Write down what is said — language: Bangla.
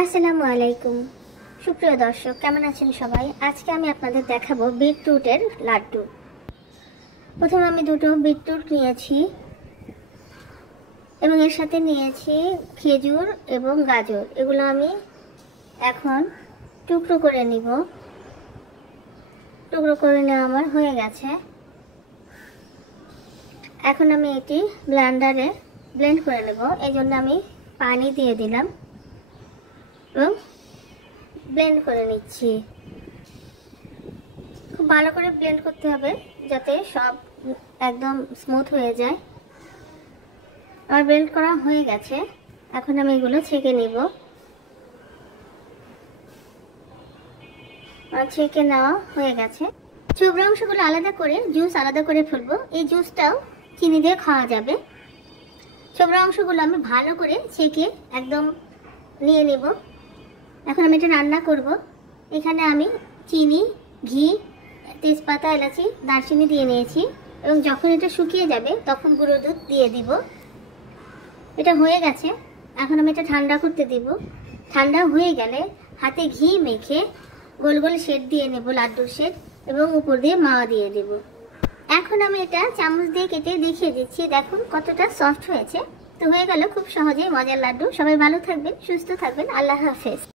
আসসালামু আলাইকুম সুপ্রিয় দর্শক, কেমন আছেন সবাই? আজকে আমি আপনাদের দেখাবো বিটরুটের লাড্ডু। প্রথমে আমি দুটো বিটরুট নিয়েছি এবং এর সাথে নিয়েছি খেজুর এবং গাজর। এগুলো আমি এখন টুকরো করে নিব। টুকরো করে নেওয়া আমার হয়ে গেছে। এখন আমি এটি ব্লেন্ডারে ব্লেন্ড করে নেব। এই জন্য আমি পানি দিয়ে দিলাম এবং ব্লেন্ড করে নিচ্ছি। খুব ভালো করে ব্লেন্ড করতে হবে যাতে সব একদম স্মুথ হয়ে যায়। আমার ব্লেন্ড করা হয়ে গেছে। এখন আমি এগুলো ছেঁকে নিব। ছেঁকে নেওয়া হয়ে গেছে। ছোবড়া অংশগুলো আলাদা করে জুস আলাদা করে ফেলবো। এই জুসটাও চিনি দিয়ে খাওয়া যাবে। ছোবড়া অংশগুলো আমি ভালো করে ছেঁকে একদম নিয়ে নেব। এখন আমি এটা রান্না করব। এখানে আমি চিনি, ঘি, তেজপাতা, এলাচি, দারচিনি দিয়ে নিয়েছি এবং যখন এটা শুকিয়ে যাবে তখন গুঁড়ো দুধ দিয়ে দিব। এটা হয়ে গেছে। এখন আমি এটা ঠান্ডা করতে দিব। ঠান্ডা হয়ে গেলে হাতে ঘি মেখে গোল গোল শেড দিয়ে নেব, লাড্ডুর শেড, এবং উপর দিয়ে মাওয়া দিয়ে দেব। এখন আমি এটা চামচ দিয়ে কেটে দেখিয়ে দিচ্ছি। দেখুন কতটা সফট হয়েছে। তো হয়ে গেল খুব সহজেই মজার লাড্ডু। সবাই ভালো থাকবেন, সুস্থ থাকবেন। আল্লাহ হাফেজ।